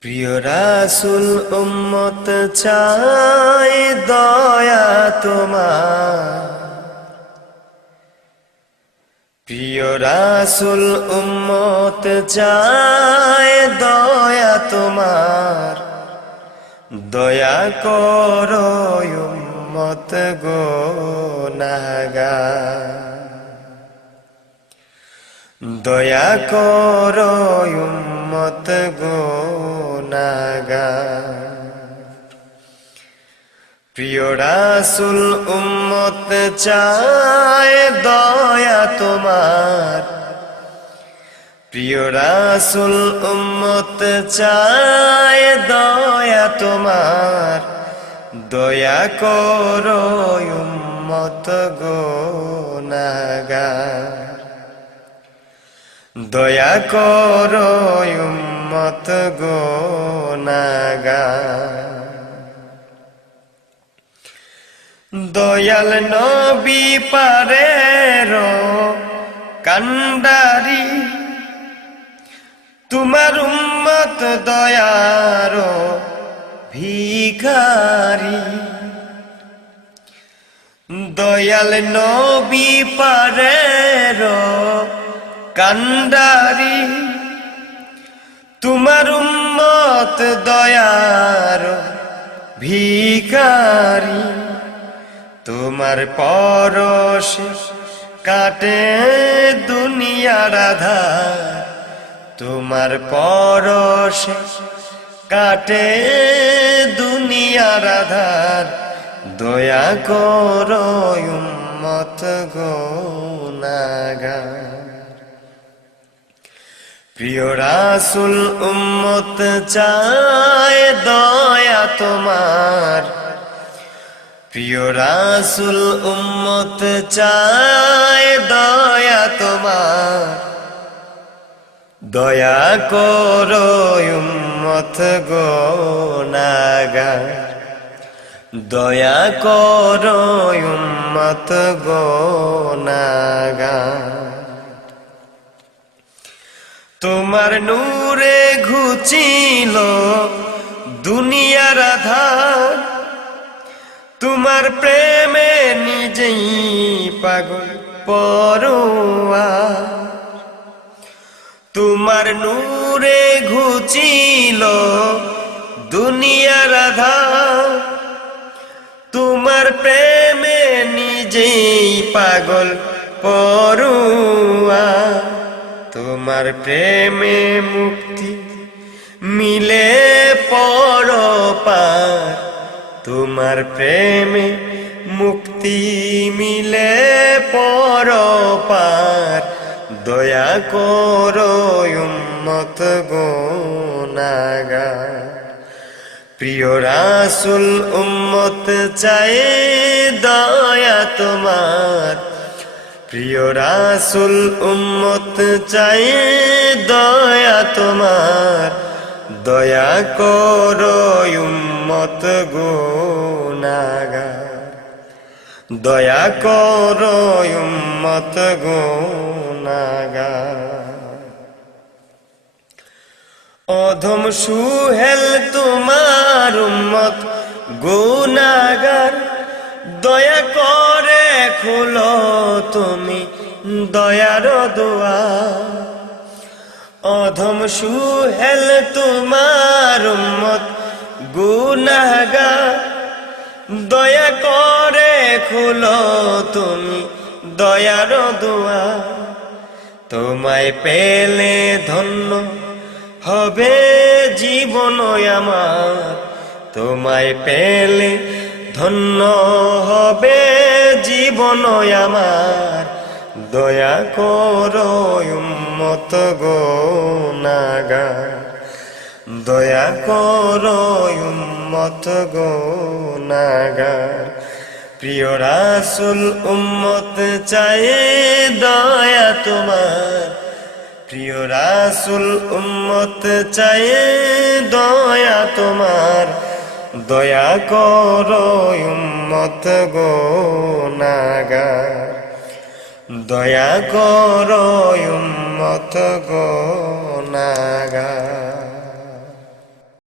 প্রিয় রাসূল উম্মত চায় দয়া তোমার। প্রিয় রাসূল উম্মত চায় দয়া তোমার। দয়া করো উম্মত গুনাহগার। দয়া করো উম্মত গুনাহগার। প্রিয় রাসূল উম্মত চায় দয়া তোমার। প্রিয় রাসূল উম্মত চায় দয়া তোমার। দয়া করো উম্মত গুনাহগার। দয়া করো উম্মত গুনাহগার। দয়াল নবী পারের কান্ডারি, তোমার উম্মত দয়ার ভিখারি। দয়াল নবী পারের কান্ডারি, তোমার উম্মত দয়ার ভিখারি। তোমার পরশে কাটে দুনিয়ার আধার। তোমার পরশে কাটে দুনিয়ার আধার। দয়া করো উম্মত গুনাহগার। প্রিয় রাসূল উম্মত চায় দয়া তোমার। প্রিয় রাসূল উম্মত চায় দয়া তোমার। দয়া করো উম্মত গুনাহগার। দয়া করো উম্মত গুনাহগার। তোমার নূরে ঘুচিল দুনিয়ার আধার। তোমার প্রেমে নিজেই পাগল পরোয়ার। তোমার নূরে ঘুচিল দুনিয়ার আধার। তোমার প্রেমে নিজেই পাগল পরোয়ার। তোমার প্রেমে মুক্তি মিলে পরপার। তোমার প্রেমে মুক্তি মিলে পরপার। দয়া করো উম্মত গুনাহগার। প্রিয় রাসূল উম্মত চায় দয়া তোমার। প্রিয় রাসূল উম্মত চায় দয়া তোমার। দয়া করো উম্মত গুনাহগার। দয়া করো উম্মত গুনাহগার। অধম সুহেল তোমার উম্মত গুনাহগার। দয়া করে খোলো তুমি দয়ার দুয়ার। অধম সুহেল তোমার উম্মত গুনাহগার। দয়া করে খোলো তুমি দয়ার দুয়ার। তোমায় পেলে ধন্য হবে জীবন আমার। তোমায় পেলে ধন্য হবে জীবন আমার। দয়া করো উম্মত গুনাহগার। দয়া করো উম্মত গুনাহগার। প্রিয় রাসূল উম্মত চায় দয়া তোমার। প্রিয় রাসূল উম্মত চায় দয়া তোমার। দয়া করো উম্মত গুনাহগার। দয়া করো উম্মত গুনাহগার।